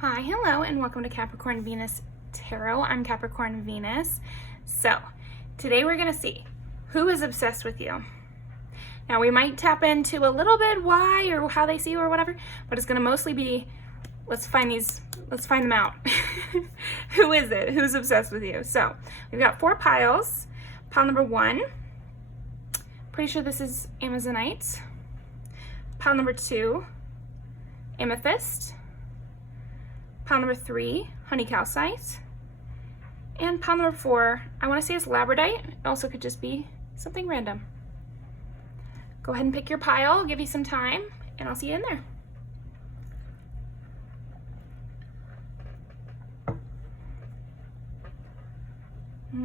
Hi, hello, and welcome to Capricorn Venus Tarot. I'm Capricorn Venus. So, today we're going to see who is obsessed with you. Now, we might tap into a little bit why or how they see you or whatever, but it's going to mostly be, let's find them out. Who is it? Who's obsessed with you? So, we've got 4 piles. Pile number 1, pretty sure this is Amazonite. Pile number 2, Amethyst. Pile number 3, honey calcite. And pile number 4, I want to say it's labradorite. It also could just be something random. Go ahead and pick your pile. I'll give you some time, and I'll see you in there.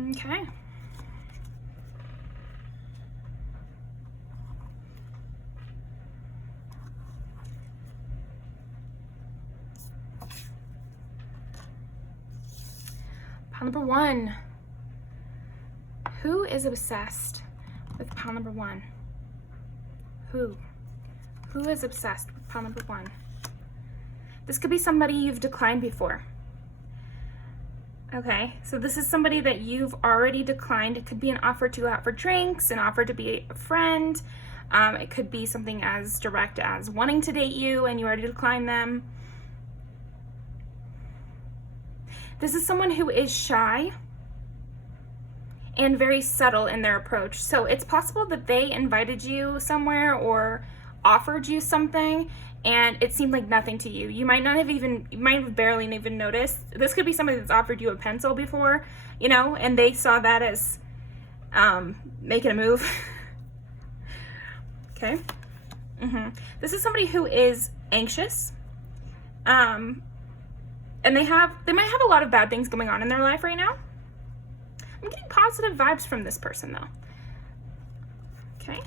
Okay. Pile number 1. Who is obsessed with pile number 1? Who? Who is obsessed with pile number 1? This could be somebody you've declined before. Okay, so this is somebody that you've already declined. It could be an offer to go out for drinks, an offer to be a friend. It could be something as direct as wanting to date you and you already declined them. This is someone who is shy and very subtle in their approach. So it's possible that they invited you somewhere or offered you something and it seemed like nothing to you. You might have barely even noticed. This could be somebody that's offered you a pencil before, and they saw that as making a move. Okay. This is somebody who is anxious. And they might have a lot of bad things going on in their life right now. I'm getting positive vibes from this person though. Okay.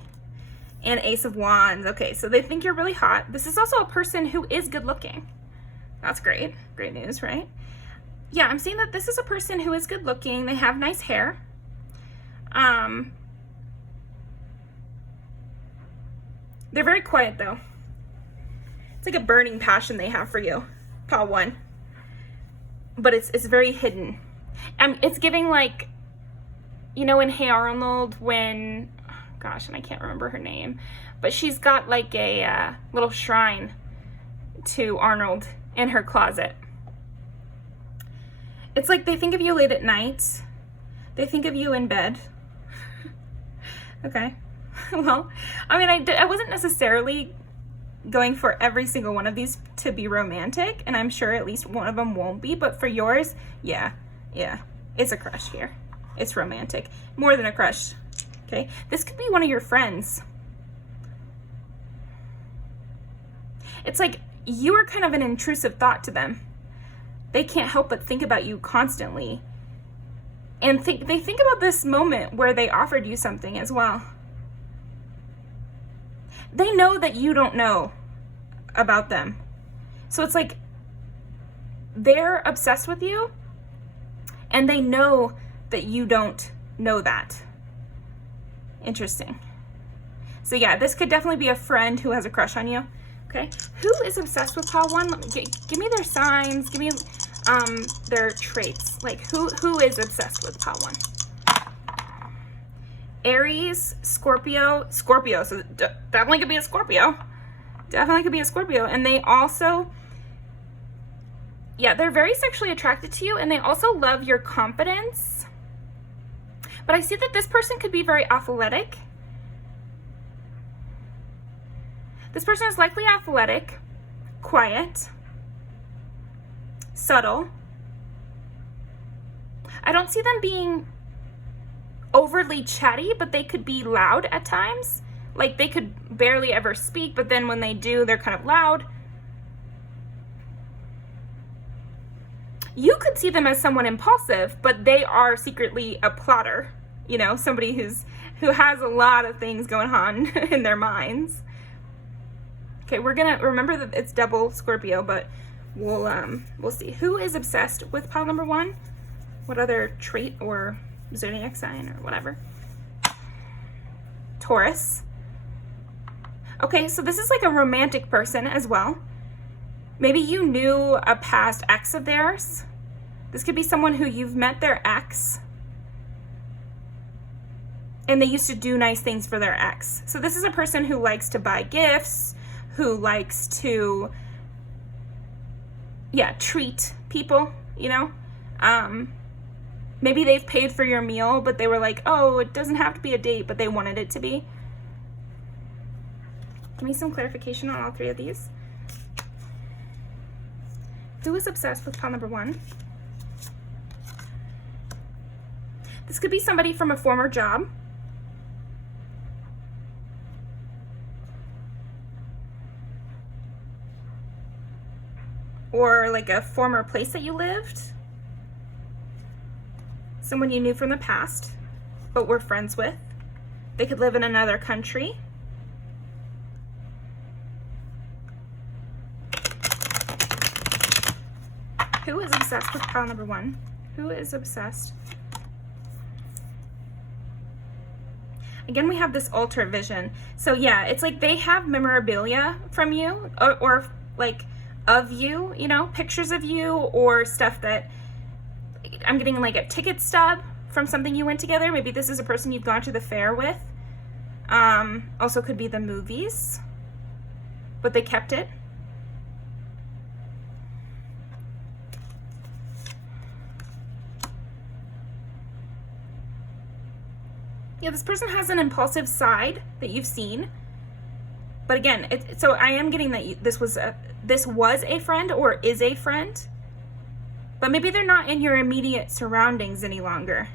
And Ace of Wands. Okay, so they think you're really hot. This is also a person who is good looking. That's great. Great news, right? Yeah, I'm seeing that this is a person who is good looking. They have nice hair. They're very quiet though. It's like a burning passion they have for you. Pile 1. But it's very hidden. It's giving like, in Hey Arnold when, gosh, and I can't remember her name, but she's got like a little shrine to Arnold in her closet. It's like they think of you late at night. They think of you in bed. Okay. Well, I wasn't necessarily going for every single one of these to be romantic, and I'm sure at least one of them won't be, but for yours, yeah, it's a crush here. It's romantic. More than a crush, okay? This could be one of your friends. It's like you are kind of an intrusive thought to them. They can't help but think about you constantly. And they think about this moment where they offered you something as well. They know that you don't know about them. So it's like they're obsessed with you and they know that you don't know that. Interesting. So yeah, this could definitely be a friend who has a crush on you. Okay. Who is obsessed with pile 1? Give me their signs. Give me their traits. Like who is obsessed with pile 1? Aries, Scorpio, so definitely could be a Scorpio. And they also, they're very sexually attracted to you and they also love your confidence. But I see that this person could be very athletic. This person is likely athletic, quiet, subtle. I don't see them being overly chatty, but they could be loud at times. Like they could barely ever speak, but then when they do, they're kind of loud. You could see them as someone impulsive, but they are secretly a plotter. Somebody who has a lot of things going on in their minds. Okay, we're gonna remember that it's double Scorpio, but we'll see. Who is obsessed with pile number 1? What other trait or zodiac sign or whatever? Taurus. Okay, so this is like a romantic person as well. Maybe you knew a past ex of theirs. This could be someone who you've met their ex and they used to do nice things for their ex. So this is a person who likes to buy gifts, who likes to, treat people, you know? Maybe they've paid for your meal, but they were like, oh, it doesn't have to be a date, but they wanted it to be. Give me some clarification on all three of these. Who is obsessed with pile number 1? This could be somebody from a former job. Or like a former place that you lived. Someone you knew from the past, but were friends with. They could live in another country. Who is obsessed with pile number 1? Who is obsessed? Again, we have this alter vision. So yeah, it's like they have memorabilia from you or like of you, you know, pictures of you or stuff that I'm getting like a ticket stub from something you went together. Maybe this is a person you've gone to the fair with. Also could be the movies, but they kept it. Yeah, this person has an impulsive side that you've seen. But again, so I am getting that this was a friend or is a friend. But maybe they're not in your immediate surroundings any longer.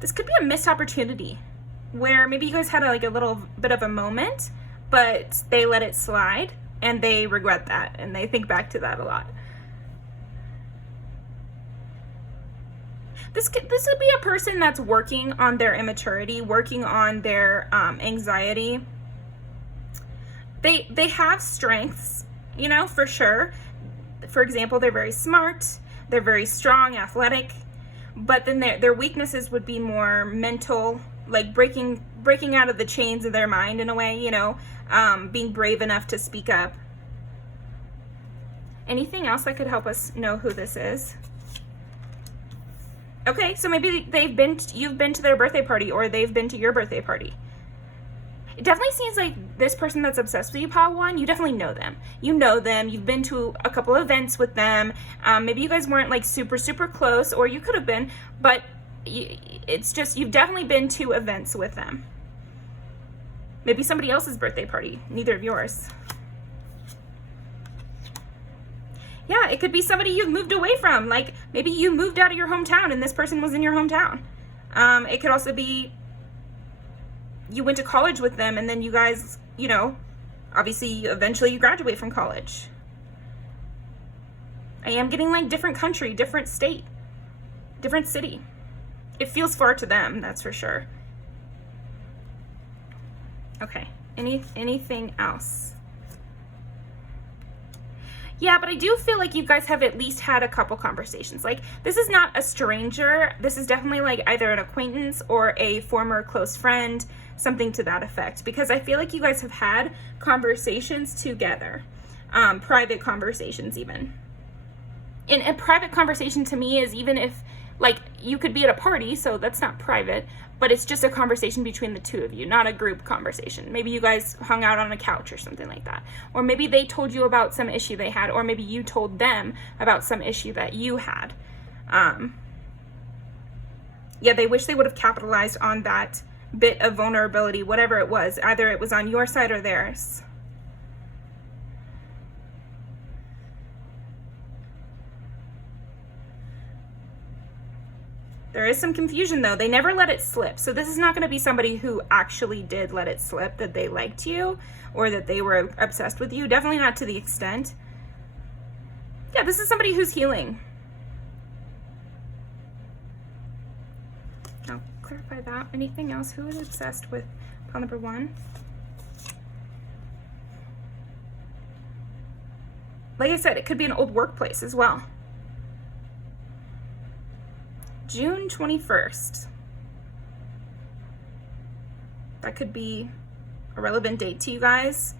This could be a missed opportunity where maybe you guys had a little bit of a moment, but they let it slide and they regret that and they think back to that a lot. This could be a person that's working on their immaturity, working on their anxiety. They have strengths, you know, for sure. For example, they're very smart, they're very strong, athletic, but then their weaknesses would be more mental, like breaking out of the chains of their mind in a way, you know, being brave enough to speak up. Anything else that could help us know who this is? Okay, so maybe you've been to their birthday party or they've been to your birthday party. It definitely seems like this person that's obsessed with you, pile 1, you definitely know them. You know them, you've been to a couple of events with them. Maybe you guys weren't like super, super close, or you could have been, but it's just, you've definitely been to events with them. Maybe somebody else's birthday party, neither of yours. Yeah, it could be somebody you've moved away from. Like maybe you moved out of your hometown and this person was in your hometown. It could also be you went to college with them and then you guys, you know, obviously eventually you graduate from college. I am getting like different country, different state, different city. It feels far to them, that's for sure. Okay, anything else? Yeah, but I do feel like you guys have at least had a couple conversations. Like, this is not a stranger. This is definitely like either an acquaintance or a former close friend, something to that effect. Because I feel like you guys have had conversations together, private conversations even. And a private conversation to me is even if, like, you could be at a party, so that's not private, but it's just a conversation between the two of you, not a group conversation. Maybe you guys hung out on a couch or something like that. Or maybe they told you about some issue they had, or maybe you told them about some issue that you had. Yeah, they wish they would have capitalized on that bit of vulnerability, whatever it was. Either it was on your side or theirs. There is some confusion though. They never let it slip. So this is not going to be somebody who actually did let it slip, that they liked you or that they were obsessed with you. Definitely not to the extent. Yeah, this is somebody who's healing. I'll clarify that. Anything else? Who is obsessed with pile number 1? Like I said, it could be an old workplace as well. June 21st. That could be a relevant date to you guys.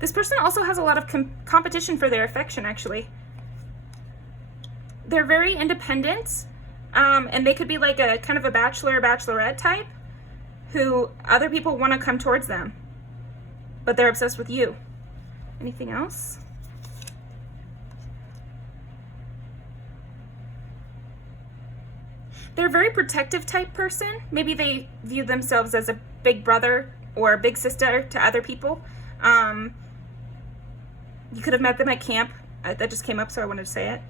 This person also has a lot of competition for their affection, actually. They're very independent, and they could be like a kind of a bachelor or bachelorette type who other people want to come towards them, but they're obsessed with you. Anything else? They're a very protective type person. Maybe they view themselves as a big brother or a big sister to other people. You could have met them at camp. That just came up, so I wanted to say it.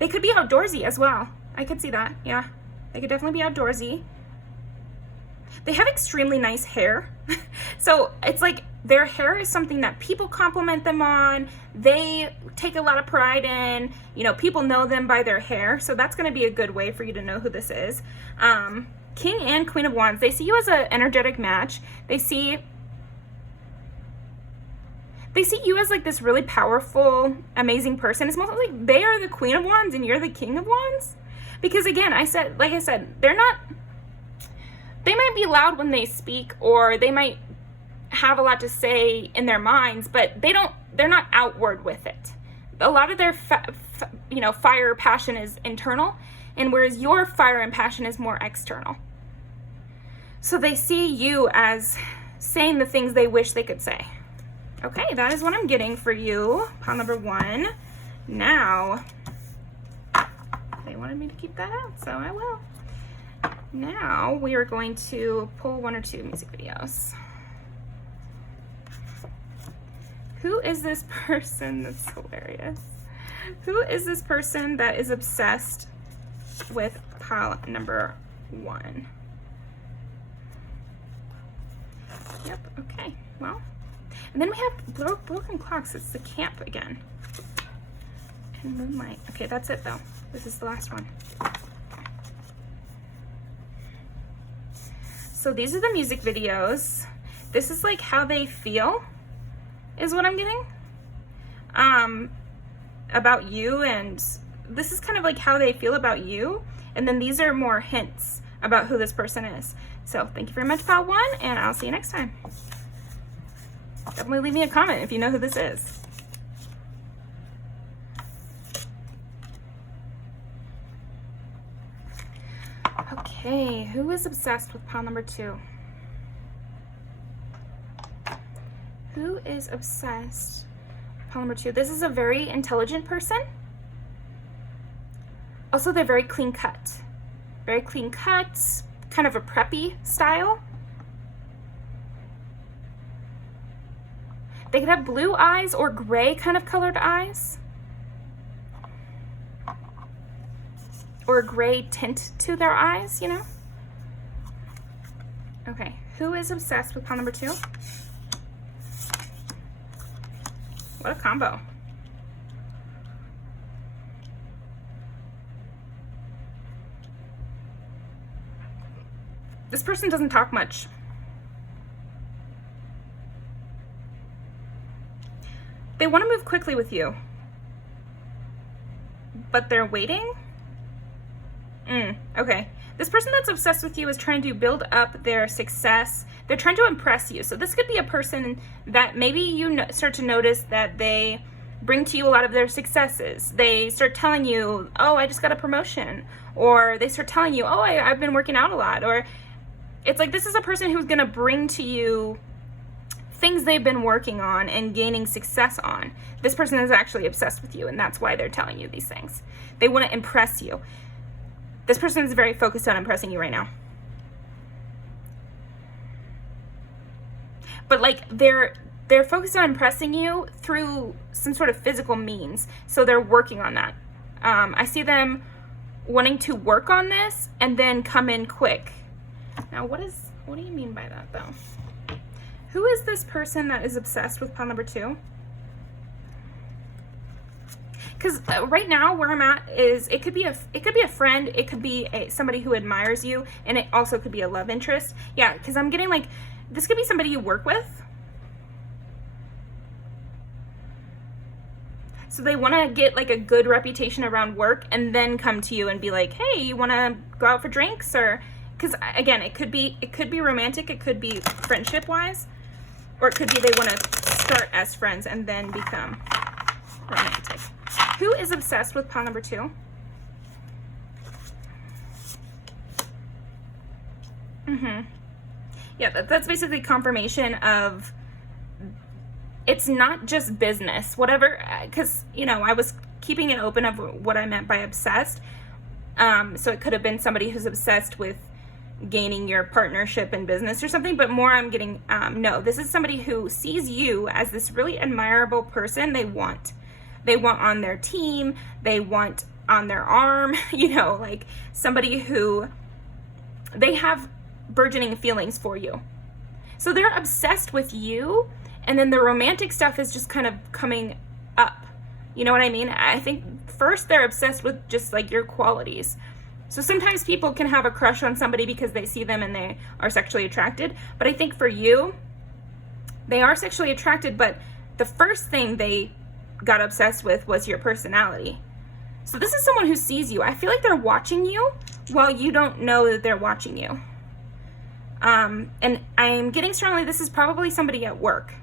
They could be outdoorsy as well. I could see that, yeah. They could definitely be outdoorsy. They have extremely nice hair. So it's like their hair is something that people compliment them on. They take a lot of pride in. You know, people know them by their hair. So that's going to be a good way for you to know who this is. King and Queen of Wands, they see you as an energetic match. They see you as like this really powerful, amazing person. It's mostly like they are the Queen of Wands and you're the King of Wands. Because again, like I said, they might be loud when they speak, or they might have a lot to say in their minds, but they're not outward with it. A lot of their fire, passion is internal, and whereas your fire and passion is more external. So they see you as saying the things they wish they could say. Okay, that is what I'm getting for you, pile number 1. Now, they wanted me to keep that out, so I will. Now, we are going to pull 1 or 2 music videos. Who is this person? That's hilarious. Who is this person that is obsessed with pile number 1? Yep, okay, well. And then we have broken clocks. It's the camp again. And moonlight. Okay, that's it though. This is the last one. So these are the music videos. This is like how they feel, is what I'm getting. About you, and this is kind of like how they feel about you. And then these are more hints about who this person is. So thank you very much, pile 1, and I'll see you next time. Definitely leave me a comment if you know who this is. Okay, who is obsessed with pile number 2? Who is obsessed with pile number 2? This is a very intelligent person. Also, they're very clean cut. Very clean cut, kind of a preppy style. They could have blue eyes or gray kind of colored eyes. Or a gray tint to their eyes, you know? Okay, who is obsessed with pile number 2? What a combo. This person doesn't talk much. They want to move quickly with you, but they're waiting? Okay. This person that's obsessed with you is trying to build up their success. They're trying to impress you. So this could be a person that maybe you start to notice that they bring to you a lot of their successes. They start telling you, oh, I just got a promotion. Or they start telling you, oh, I've been working out a lot. Or it's like this is a person who's going to bring to you things they've been working on and gaining success on. This person is actually obsessed with you, and that's why they're telling you these things. They want to impress you. This person is very focused on impressing you right now. But like they're focused on impressing you through some sort of physical means. So they're working on that. I see them wanting to work on this and then come in quick. Now, what do you mean by that though? Who is this person that is obsessed with pile number 2? Because right now where I'm at is it could be a friend, it could be somebody who admires you, and it also could be a love interest. Yeah, because I'm getting like this could be somebody you work with. So they want to get like a good reputation around work and then come to you and be like, hey, you want to go out for drinks? Or, because again, it could be romantic, it could be friendship wise, or it could be they want to start as friends and then become romantic. Who is obsessed with pile number 2? Yeah, that's basically confirmation of it's not just business, whatever, because, you know, I was keeping it open of what I meant by obsessed. So it could have been somebody who's obsessed with gaining your partnership in business or something, but more I'm getting, no, this is somebody who sees you as this really admirable person they want on their team, they want on their arm, you know, like somebody who they have burgeoning feelings for you. So they're obsessed with you, and then the romantic stuff is just kind of coming up. You know what I mean? I think first they're obsessed with just like your qualities. So sometimes people can have a crush on somebody because they see them and they are sexually attracted. But I think for you, they are sexually attracted, but the first thing they got obsessed with was your personality. So this is someone who sees you. I feel like they're watching you while you don't know that they're watching you. And I'm getting strongly this is probably somebody at work.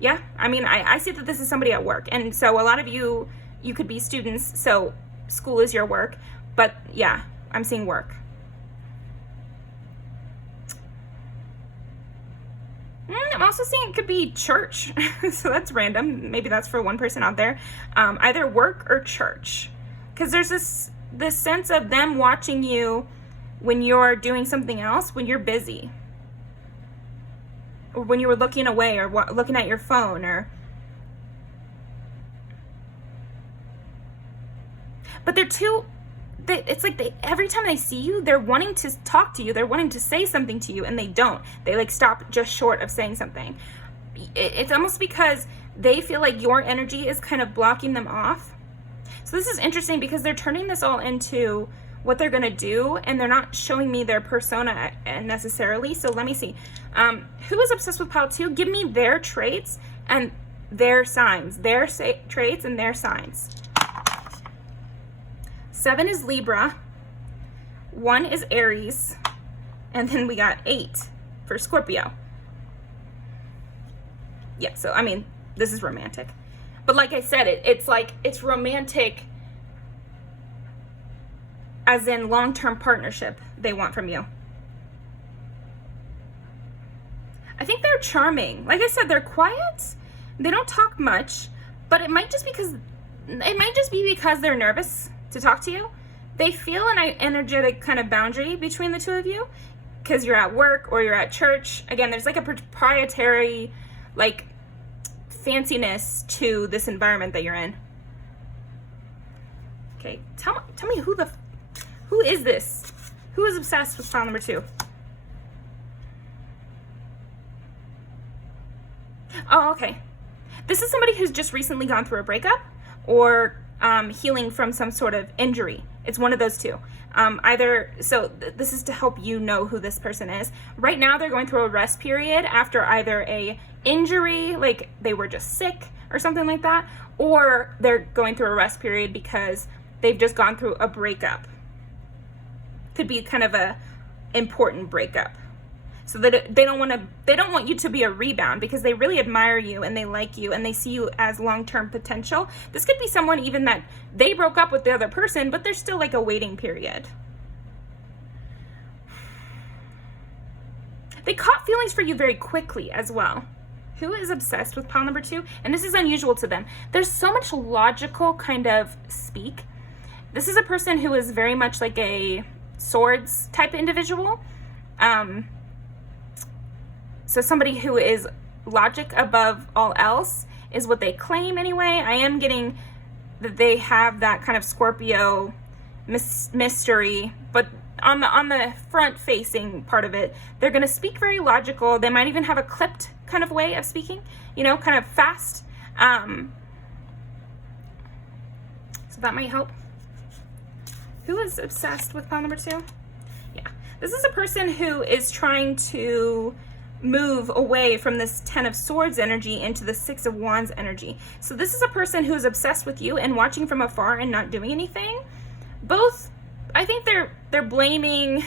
Yeah, I mean, I see that this is somebody at work. And so a lot of you could be students, so school is your work. But yeah, I'm seeing work. I'm also seeing it could be church. So that's random. Maybe that's for one person out there. Either work or church. Because there's this sense of them watching you when you're doing something else, when you're busy. Or when you were looking away or looking at your phone or... But it's like every time they see you, they're wanting to talk to you, they're wanting to say something to you, and they don't. They like stop just short of saying something. It's almost because they feel like your energy is kind of blocking them off. So this is interesting because they're turning this all into what they're going to do, and they're not showing me their persona necessarily. So let me see. Who is obsessed with pile 2? Give me their traits and their signs. Their traits and their signs. 7 is Libra. 1 is Aries. And then we got 8 for Scorpio. Yeah, so I mean, this is romantic. But like I said, it's like, it's romantic as in long-term partnership they want from you. I think they're charming. Like I said, they're quiet. They don't talk much, but it might just be because they're nervous to talk to you. They feel an energetic kind of boundary between the two of you because you're at work or you're at church. Again, there's like a proprietary like fanciness to this environment that you're in. Okay, tell me who is this? Who is obsessed with pile number 2? Oh, okay. This is somebody who's just recently gone through a breakup or healing from some sort of injury. It's one of those two. This is to help you know who this person is. Right now, they're going through a rest period after either a injury, like they were just sick or something like that, or they're going through a rest period because they've just gone through a breakup. Could be kind of a important breakup. So that they don't want you to be a rebound because they really admire you and they like you and they see you as long-term potential. This could be someone even that they broke up with the other person, but there's still like a waiting period. They caught feelings for you very quickly as well. Who is obsessed with pile number 2? And this is unusual to them. There's so much logical kind of speak. This is a person who is very much like a swords type individual. So somebody who is logic above all else is what they claim anyway. I am getting that they have that kind of Scorpio mystery, but on the front facing part of it, they're going to speak very logical. They might even have a clipped kind of way of speaking, you know, kind of fast. So that might help. Who is obsessed with pile number 2? Yeah. This is a person who is trying to move away from this 10 of Swords energy into the 6 of Wands energy. So this is a person who's obsessed with you and watching from afar and not doing anything. Both, I think they're blaming,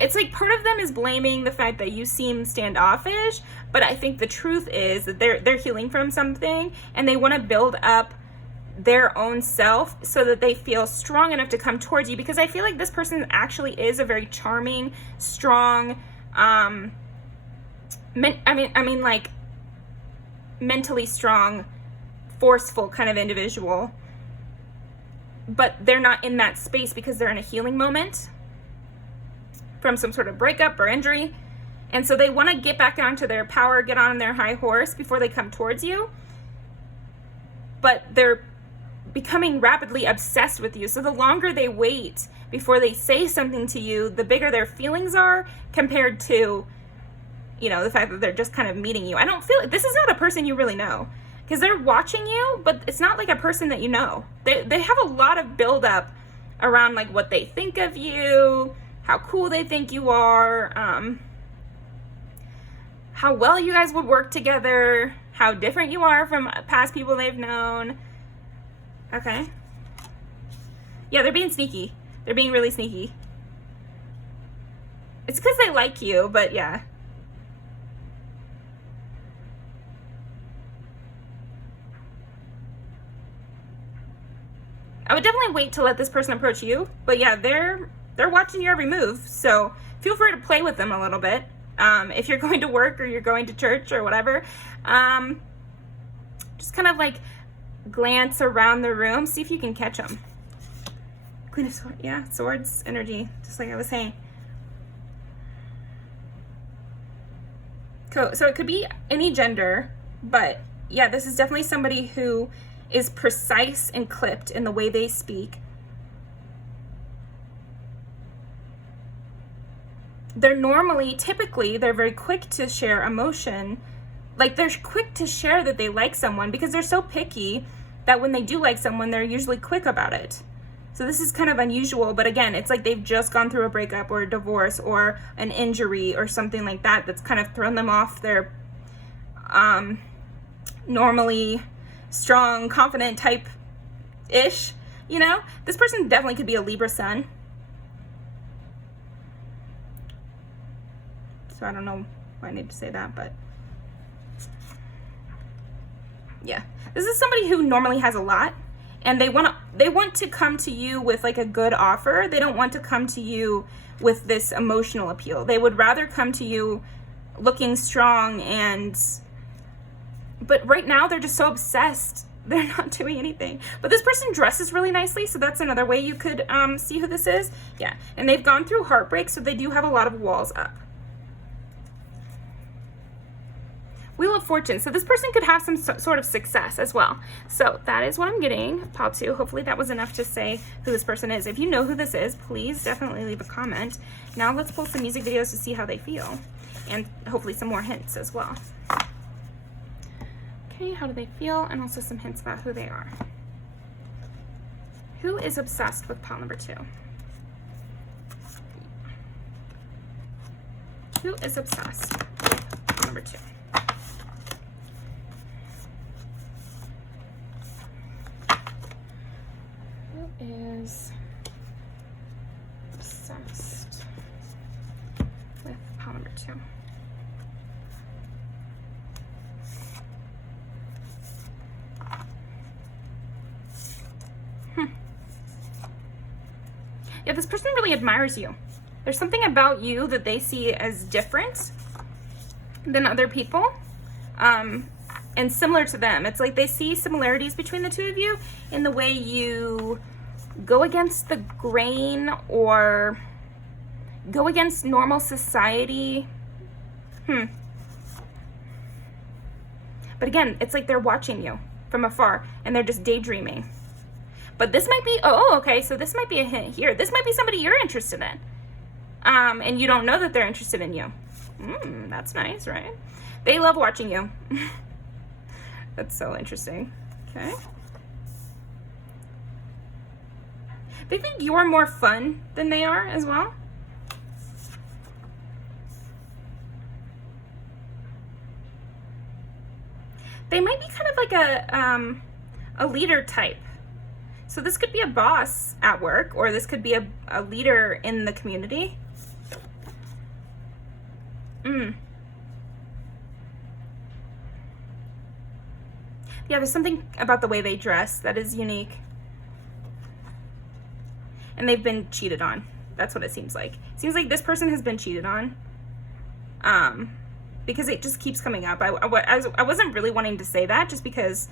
it's like part of them is blaming the fact that you seem standoffish, but I think the truth is that they're healing from something and they want to build up their own self so that they feel strong enough to come towards you, because I feel like this person actually is a very charming, strong, like mentally strong, forceful kind of individual, but they're not in that space because they're in a healing moment from some sort of breakup or injury, and so they want to get back onto their power, get on their high horse before they come towards you, but they're becoming rapidly obsessed with you. So the longer they wait before they say something to you, the bigger their feelings are compared to, you know, the fact that they're just kind of meeting you. I don't feel like this is not a person you really know, because they're watching you, but it's not like a person that you know. They have a lot of buildup around like what they think of you, how cool they think you are, how well you guys would work together, how different you are from past people they've known. Okay. Yeah, they're being sneaky. They're being really sneaky. It's because they like you, but yeah. I would definitely wait to let this person approach you, but yeah, they're watching your every move, so feel free to play with them a little bit. If you're going to work or you're going to church or whatever, just kind of like glance around the room, see if you can catch them. Queen of Swords, yeah, Swords energy, just like I was saying. Cool. So it could be any gender, but yeah, this is definitely somebody who is precise and clipped in the way they speak. Typically, they're very quick to share emotion. Like, they're quick to share that they like someone because they're so picky that when they do like someone, they're usually quick about it. So this is kind of unusual, but again, it's like they've just gone through a breakup or a divorce or an injury or something like that that's kind of thrown them off their normally strong, confident type-ish, you know? This person definitely could be a Libra sun. So I don't know why I need to say that, but yeah. This is somebody who normally has a lot, and they want to come to you with like a good offer. They don't want to come to you with this emotional appeal. They would rather come to you looking strong, but right now they're just so obsessed. They're not doing anything. But this person dresses really nicely, so that's another way you could see who this is. Yeah, and they've gone through heartbreak, so they do have a lot of walls up. Wheel of Fortune. So this person could have some sort of success as well. So that is what I'm getting, Patu. Hopefully that was enough to say who this person is. If you know who this is, please definitely leave a comment. Now let's pull some music videos to see how they feel, and hopefully some more hints as well. Okay, how do they feel? And also some hints about who they are. Who is obsessed with pile number 2? Who is obsessed with pile number 2? Is obsessed with pile number 2. Yeah, this person really admires you. There's something about you that they see as different than other people, and similar to them. It's like they see similarities between the two of you in the way you go against the grain or go against normal society. But again, it's like they're watching you from afar and they're just daydreaming. But this might be, okay, so this might be a hint here. This might be somebody you're interested in. And you don't know that they're interested in you. That's nice, right? They love watching you. That's so interesting. Okay. They think you're more fun than they are as well. like a leader type. So this could be a boss at work, or this could be a leader in the community. Yeah, there's something about the way they dress that is unique. And they've been cheated on. That's what it seems like. It seems like this person has been cheated on. Because it just keeps coming up. I wasn't really wanting to say that just because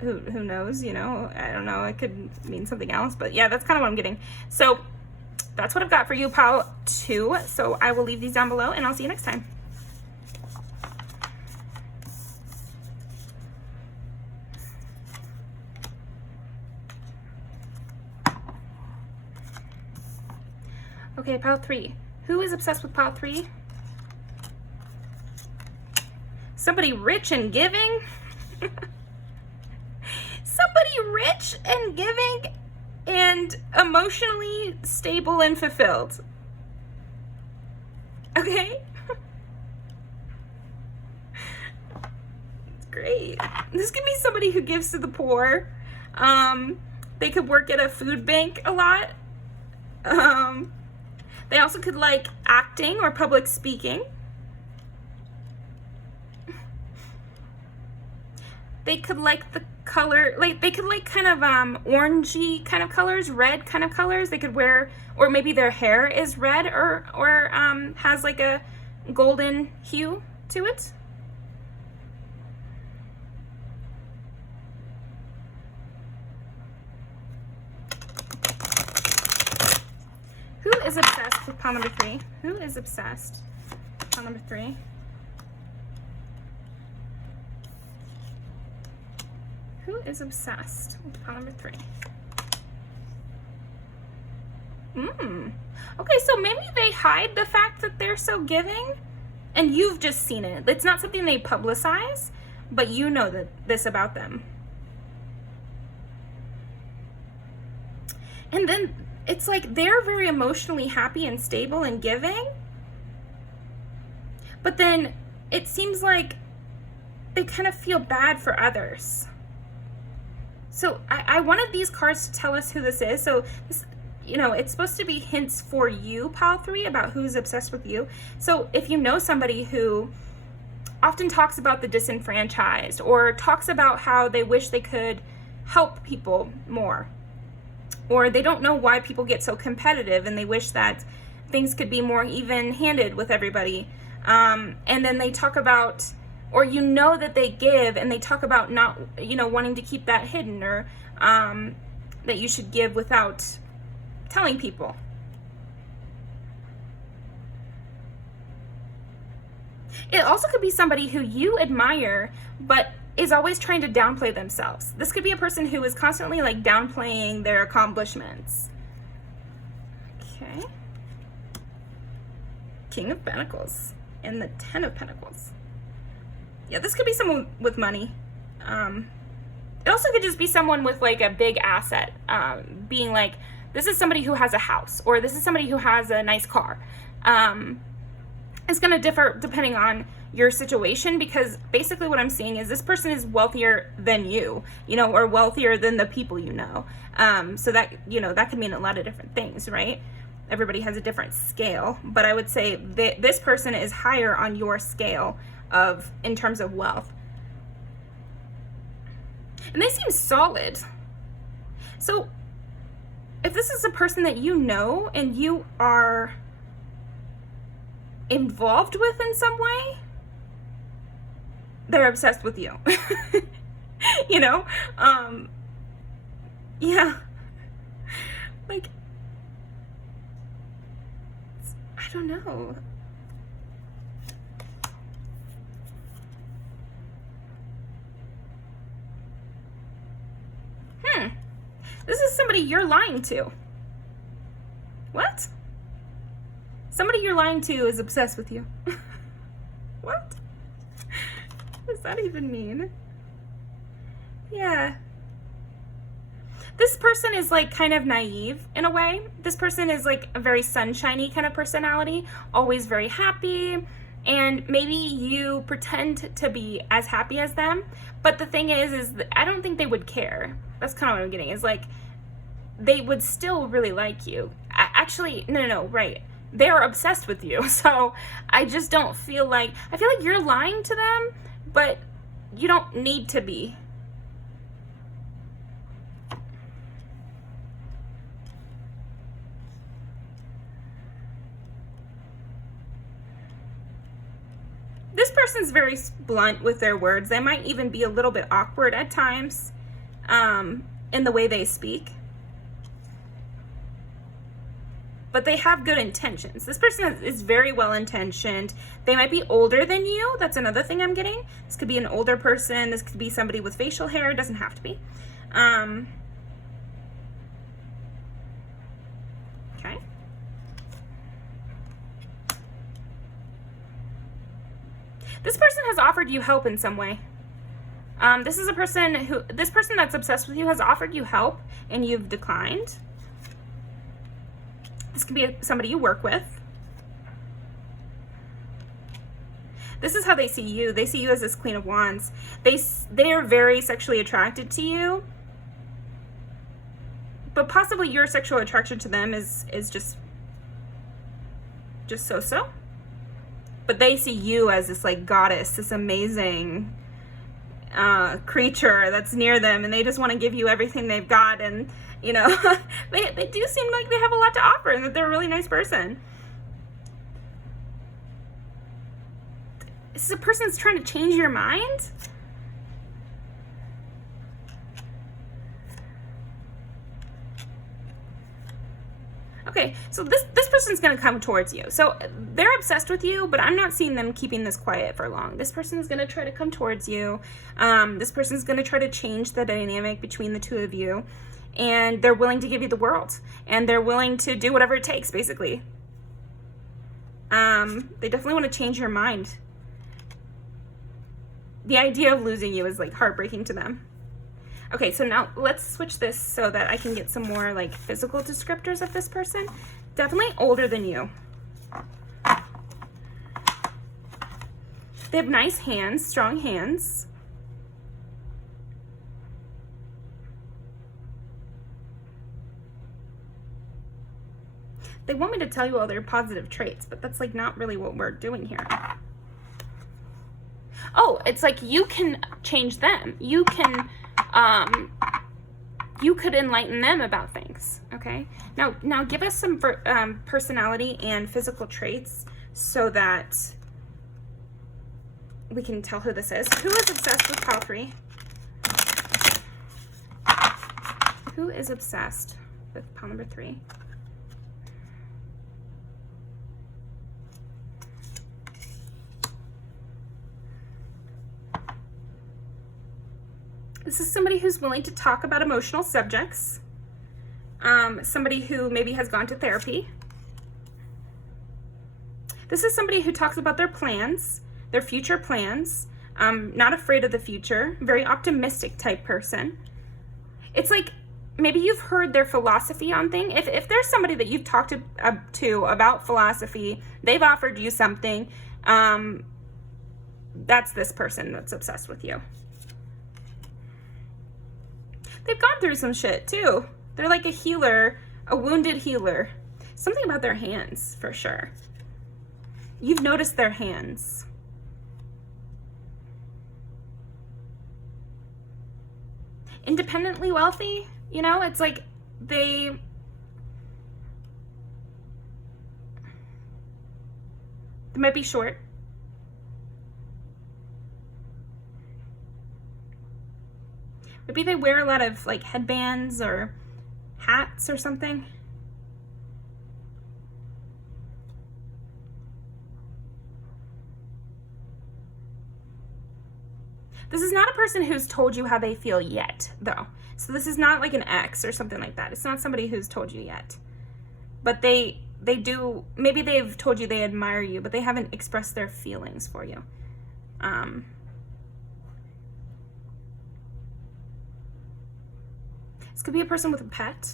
who knows, you know? I don't know. It could mean something else. But yeah, that's kind of what I'm getting. So that's what I've got for you, pile 2. So I will leave these down below, and I'll see you next time. Okay, pile 3. Who is obsessed with pile 3? Somebody rich and giving? Somebody rich and giving and emotionally stable and fulfilled. Okay? It's great. This could be somebody who gives to the poor. They could work at a food bank a lot. They also could like acting or public speaking. They could like the color, like they could like kind of orangey kind of colors, red kind of colors. They could wear, or maybe their hair is red or has like a golden hue to it. Who is obsessed with pile number 3? Who is obsessed? Pile number 3. Who is obsessed with pile number 3? Okay, so maybe they hide the fact that they're so giving, and you've just seen it. It's not something they publicize, but you know this about them. And then it's like they're very emotionally happy and stable and giving, but then it seems like they kind of feel bad for others. So I wanted these cards to tell us who this is. So this, you know, it's supposed to be hints for you, pile 3, about who's obsessed with you. So if you know somebody who often talks about the disenfranchised, or talks about how they wish they could help people more, or they don't know why people get so competitive and they wish that things could be more even-handed with everybody. And then they talk about, or you know that they give and they talk about not, you know, wanting to keep that hidden, or that you should give without telling people. It also could be somebody who you admire but is always trying to downplay themselves. This could be a person who is constantly like downplaying their accomplishments. Okay. King of Pentacles and the 10 of Pentacles. Yeah, this could be someone with money. It also could just be someone with like a big asset, being like, this is somebody who has a house, or this is somebody who has a nice car. It's going to differ depending on your situation, because basically what I'm seeing is this person is wealthier than you know, or wealthier than the people you know. So that, you know, that could mean a lot of different things, right? Everybody has a different scale, but I would say that this person is higher on your scale in terms of wealth. And they seem solid. So if this is a person that you know and you are involved with in some way, they're obsessed with you. You know? Yeah. Like, I don't know. This is somebody you're lying to. What? Somebody you're lying to is obsessed with you. What? What does that even mean? Yeah. This person is like kind of naive in a way. This person is like a very sunshiny kind of personality, always very happy, And maybe you pretend to be as happy as them, but the thing is I don't think they would care. That's kind of what I'm getting, is like, they would still really like you. Actually, no, right. They're obsessed with you. So I just don't feel like, I feel like you're lying to them, but you don't need to be. This person's very blunt with their words. They might even be a little bit awkward at times in the way they speak. But they have good intentions. This person is very well intentioned. They might be older than you. That's another thing I'm getting. This could be an older person. This could be somebody with facial hair. It doesn't have to be. Okay. This person has offered you help in some way. This person that's obsessed with you has offered you help and you've declined. This could be somebody you work with. This is how they see you. They see you as this Queen of Wands. They are very sexually attracted to you, but possibly your sexual attraction to them is just so-so. But they see you as this like goddess, this amazing creature that's near them, and they just want to give you everything they've got. And you know, they do seem like they have a lot to offer and that they're a really nice person. This is a person that's trying to change your mind. Okay, so this person's going to come towards you. So they're obsessed with you, but I'm not seeing them keeping this quiet for long. This person's going to try to come towards you. This person's going to try to change the dynamic between the two of you. And they're willing to give you the world. And they're willing to do whatever it takes, basically. They definitely want to change your mind. The idea of losing you is like heartbreaking to them. Okay, so now let's switch this so that I can get some more like physical descriptors of this person. Definitely older than you. They have nice hands, strong hands. They want me to tell you all their positive traits, but that's like not really what we're doing here. Oh, it's like you can change them. You can, you could enlighten them about things, okay? Now give us some personality and physical traits so that we can tell who this is. Who is obsessed with pile 3? Who is obsessed with pile number 3? This is somebody who's willing to talk about emotional subjects. Somebody who maybe has gone to therapy. This is somebody who talks about their plans, their future plans, not afraid of the future, very optimistic type person. It's like maybe you've heard their philosophy on things. If there's somebody that you've talked to about philosophy, they've offered you something, that's this person that's obsessed with you. They've gone through some shit too. They're like a healer, a wounded healer. Something about their hands, for sure. You've noticed their hands. Independently wealthy, you know, it's like they might be short. Maybe they wear a lot of like headbands or hats or something. This is not a person who's told you how they feel yet, though. So this is not like an ex or something like that. It's not somebody who's told you yet. But they do, maybe they've told you they admire you, but they haven't expressed their feelings for you. This could be a person with a pet.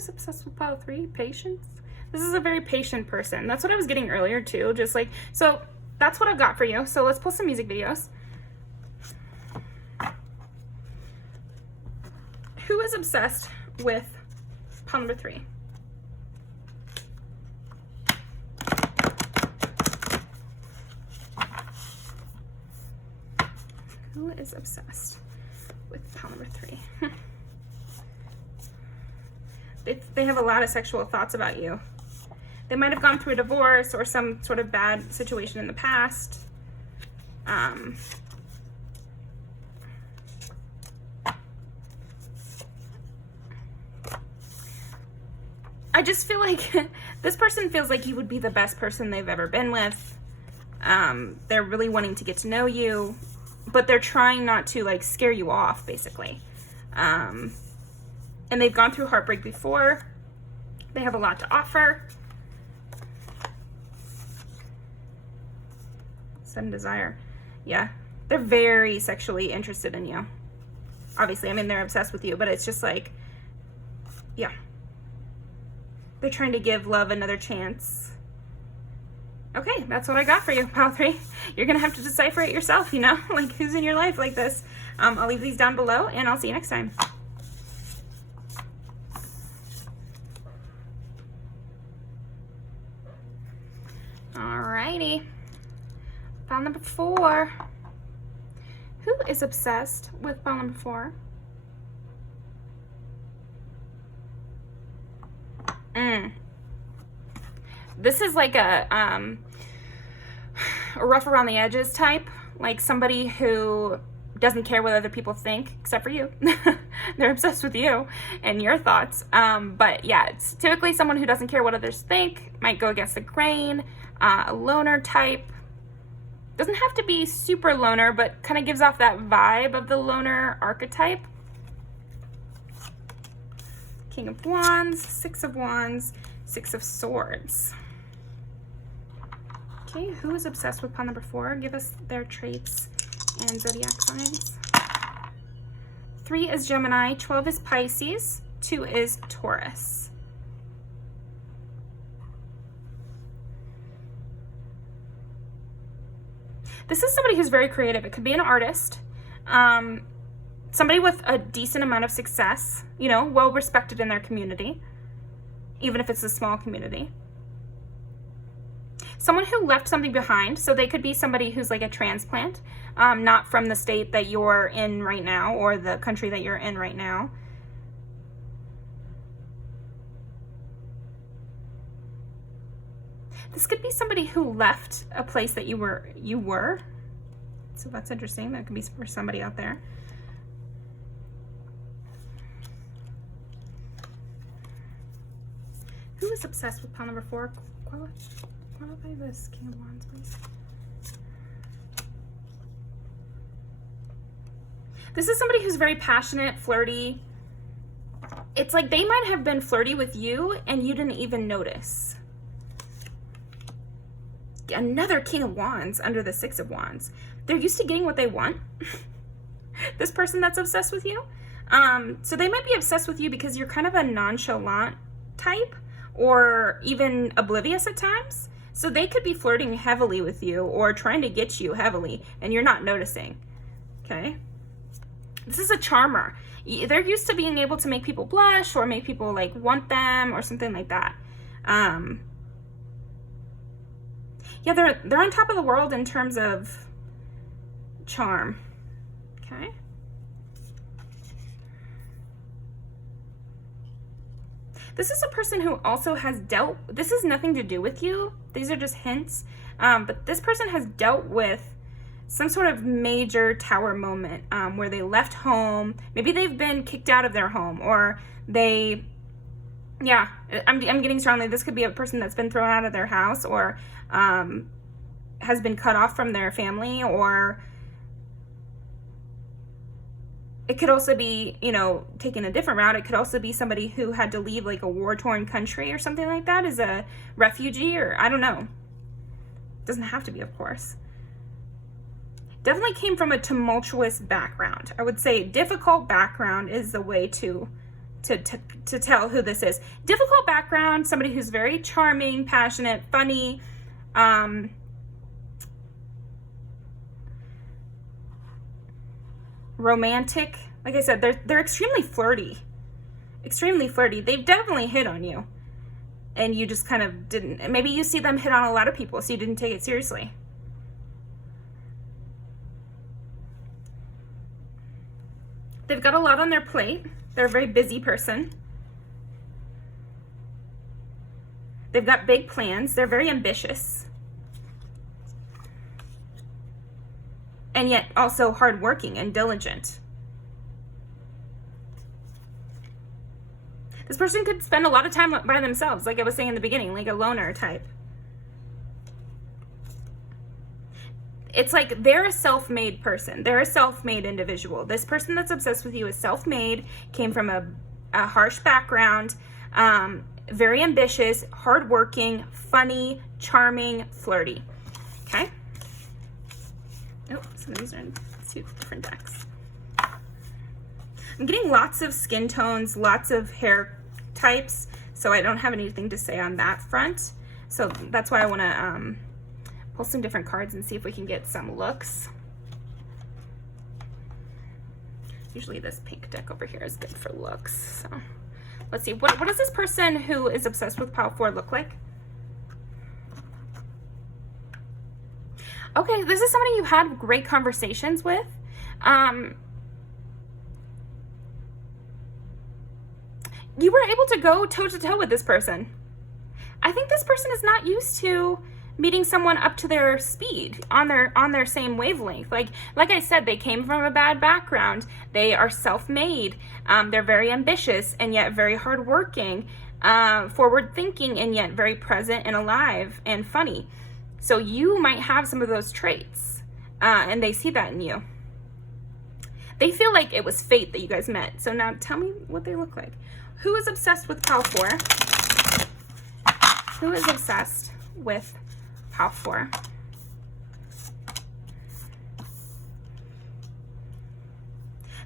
is obsessed with pile 3? Patience. This is a very patient person. That's what I was getting earlier too. Just like, so that's what I've got for you. So let's pull some music videos. Who is obsessed with pile number 3? Who is obsessed with pile number 3? They have a lot of sexual thoughts about you. They might have gone through a divorce or some sort of bad situation in the past. I just feel like this person feels like you would be the best person they've ever been with. They're really wanting to get to know you, but they're trying not to like scare you off, basically. And they've gone through heartbreak before. They have a lot to offer. Sudden desire. Yeah, they're very sexually interested in you. Obviously, I mean, they're obsessed with you, but it's just like, yeah. They're trying to give love another chance. Okay, that's what I got for you, pile 3. You're gonna have to decipher it yourself, you know, like who's in your life like this. I'll leave these down below, and I'll see you next time. Alrighty. Pile number 4. Who is obsessed with pile number 4? This is like a rough around the edges type, like somebody who doesn't care what other people think, except for you. They're obsessed with you and your thoughts. But yeah, it's typically someone who doesn't care what others think, might go against the grain, a loner type. Doesn't have to be super loner, but kind of gives off that vibe of the loner archetype. King of Wands, 6 of Wands, 6 of Swords. Okay, who is obsessed with pile number 4? Give us their traits and zodiac signs. 3 is Gemini, 12 is Pisces, 2 is Taurus. This is somebody who's very creative. It could be an artist, somebody with a decent amount of success, you know, well respected in their community, even if it's a small community. Someone who left something behind, so they could be somebody who's like a transplant, not from the state that you're in right now or the country that you're in right now. This could be somebody who left a place that you were. So that's interesting. That could be for somebody out there. Who is obsessed with pile number 4? Qualify this, King of Wands, please. This is somebody who's very passionate, flirty. It's like they might have been flirty with you and you didn't even notice. Another King of Wands under the 6 of Wands. They're used to getting what they want. This person that's obsessed with you. So they might be obsessed with you because you're kind of a nonchalant type or even oblivious at times. So they could be flirting heavily with you or trying to get you heavily and you're not noticing. Okay? This is a charmer. They're used to being able to make people blush or make people like want them or something like that. Yeah, they're on top of the world in terms of charm. Okay? This is a person who also has dealt, this is nothing to do with you. These are just hints. But this person has dealt with some sort of major tower moment where they left home. Maybe they've been kicked out of their home or they, yeah, I'm getting strongly. This could be a person that's been thrown out of their house or has been cut off from their family, or it could also be, you know, taking a different route. It could also be somebody who had to leave like a war-torn country or something like that as a refugee, or I don't know. Doesn't have to be, of course. Definitely came from a tumultuous background. I would say difficult background is the way to to tell who this is. Difficult background, somebody who's very charming, passionate, funny, romantic. Like I said, they're extremely flirty. Extremely flirty. They've definitely hit on you. And you just kind of didn't. Maybe you see them hit on a lot of people, so you didn't take it seriously. They've got a lot on their plate. They're a very busy person. They've got big plans. They're very ambitious. And yet also hardworking and diligent. This person could spend a lot of time by themselves, like I was saying in the beginning, like a loner type. It's like they're a self-made person. They're a self-made individual. This person that's obsessed with you is self-made, came from a harsh background, very ambitious, hardworking, funny, charming, flirty. Okay? Oh, some of these are in two different decks. I'm getting lots of skin tones, lots of hair types, so I don't have anything to say on that front. So that's why I want to pull some different cards and see if we can get some looks. Usually this pink deck over here is good for looks. So let's see, what does this person who is obsessed with Pile 4 look like? Okay, this is somebody you had great conversations with. You were able to go toe-to-toe with this person. I think this person is not used to meeting someone up to their speed, on their same wavelength. Like I said, they came from a bad background. They are self-made. They're very ambitious and yet very hardworking, forward-thinking and yet very present and alive and funny. So you might have some of those traits, and they see that in you. They feel like it was fate that you guys met. So now tell me what they look like. Who is obsessed with Pile 4? Who is obsessed with Pile 4?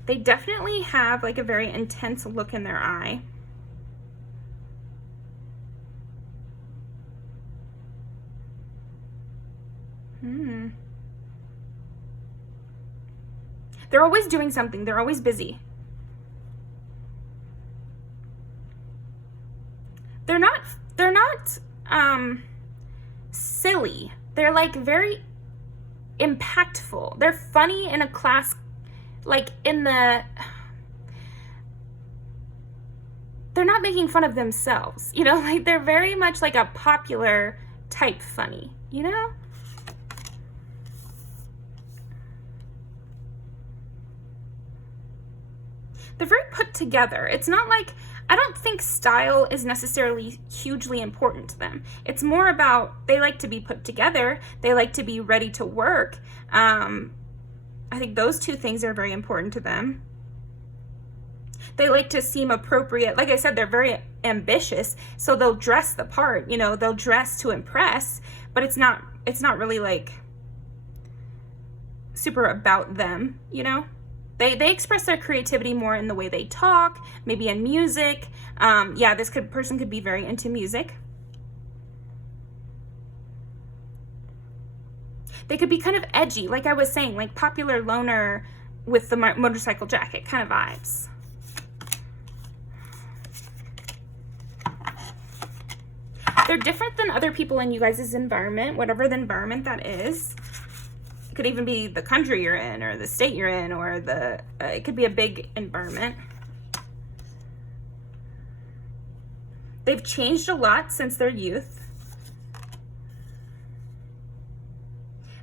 They definitely have like a very intense look in their eye. They're always doing something. They're always busy. They're not silly. They're like very impactful. They're funny in a class, like they're not making fun of themselves, you know, like they're very much like a popular type funny, you know? They're very put together. It's not like, I don't think style is necessarily hugely important to them. It's more about they like to be put together. They like to be ready to work. I think those two things are very important to them. They like to seem appropriate. Like I said, they're very ambitious, so they'll dress the part, you know, they'll dress to impress, but it's not really like super about them, you know? They express their creativity more in the way they talk, maybe in music. Yeah, this person could be very into music. They could be kind of edgy, like I was saying, like popular loner with the motorcycle jacket kind of vibes. They're different than other people in you guys' environment, whatever the environment that is. It could even be the country you're in or the state you're in, or it could be a big environment. They've changed a lot since their youth.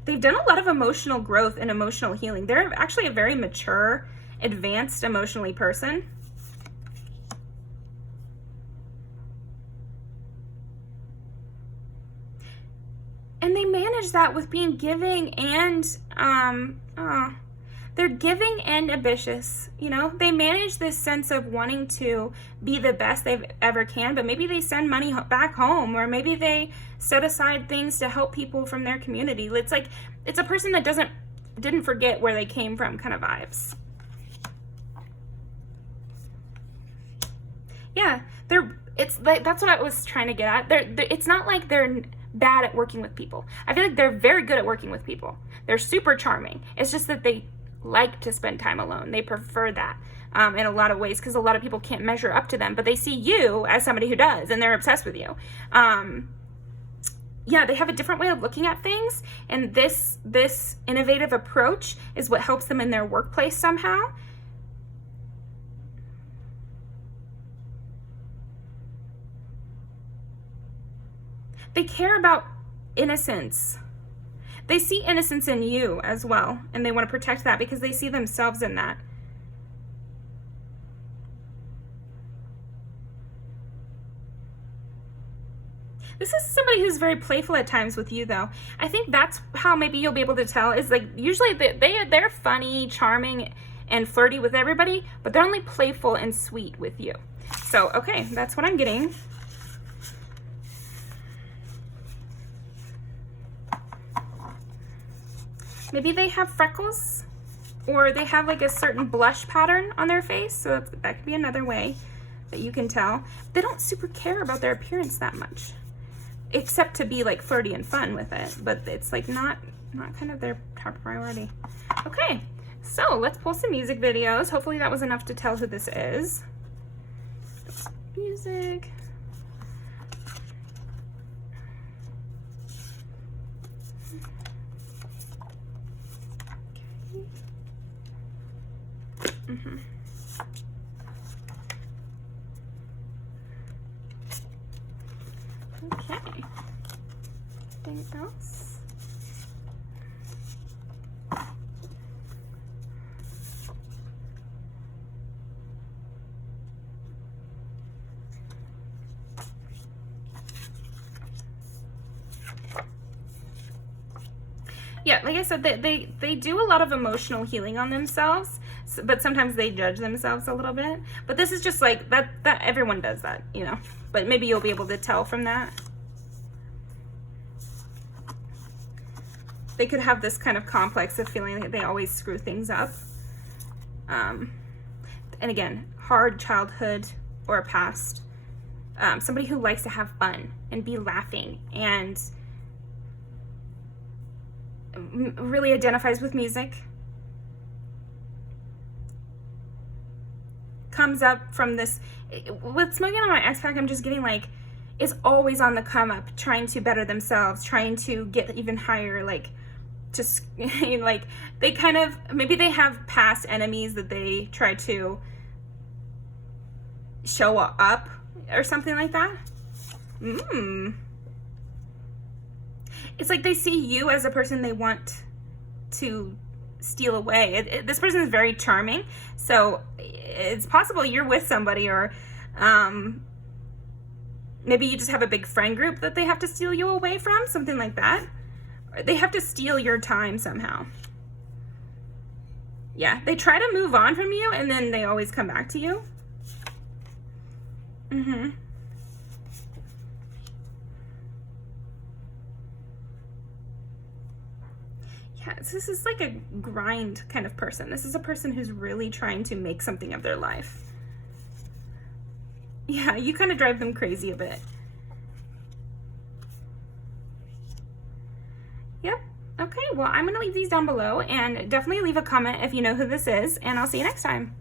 They've done a lot of emotional growth and emotional healing. They're actually a very mature, advanced emotionally person. And they manage that with being giving and, they're giving and ambitious, you know? They manage this sense of wanting to be the best they've ever can, but maybe they send money back home, or maybe they set aside things to help people from their community. It's like, it's a person that didn't forget where they came from kind of vibes. Yeah, it's like, that's what I was trying to get at. It's not like they're bad at working with people. I feel like they're very good at working with people. They're super charming. It's just that they like to spend time alone. They prefer that in a lot of ways, because a lot of people can't measure up to them, but they see you as somebody who does, and they're obsessed with you. Yeah, they have a different way of looking at things, and this innovative approach is what helps them in their workplace somehow. They care about innocence. They see innocence in you as well, and they want to protect that because they see themselves in that. This is somebody who's very playful at times with you, though. I think that's how maybe you'll be able to tell, is like, usually they're funny, charming, and flirty with everybody, but they're only playful and sweet with you. So, okay, that's what I'm getting. Maybe they have freckles, or they have like a certain blush pattern on their face, so that could be another way that you can tell. They don't super care about their appearance that much, except to be like flirty and fun with it, but it's like not kind of their top priority. Okay, so let's pull some music videos. Hopefully that was enough to tell who this is. Music. Mm-hmm. Okay. Anything else? Yeah, like I said, they do a lot of emotional healing on themselves, but sometimes they judge themselves a little bit. But this is just like that everyone does that, you know. But maybe you'll be able to tell from that. They could have this kind of complex of feeling like they always screw things up. And again, hard childhood or a past. Somebody who likes to have fun and be laughing and really identifies with music. Comes up from this, with smoking on my X-Pack, I'm just getting like, is always on the come up, trying to better themselves, trying to get even higher, like, just, like, they kind of, maybe they have past enemies that they try to show up or something like that. It's like they see you as a person they want to steal away. This person is very charming, so it's possible you're with somebody, or maybe you just have a big friend group that they have to steal you away from, something like that. Or they have to steal your time somehow. Yeah, they try to move on from you, and then they always come back to you. Yeah, this is like a grind kind of person. This is a person who's really trying to make something of their life. Yeah, you kind of drive them crazy a bit. Yep. Okay, well, I'm going to leave these down below, and definitely leave a comment if you know who this is, and I'll see you next time.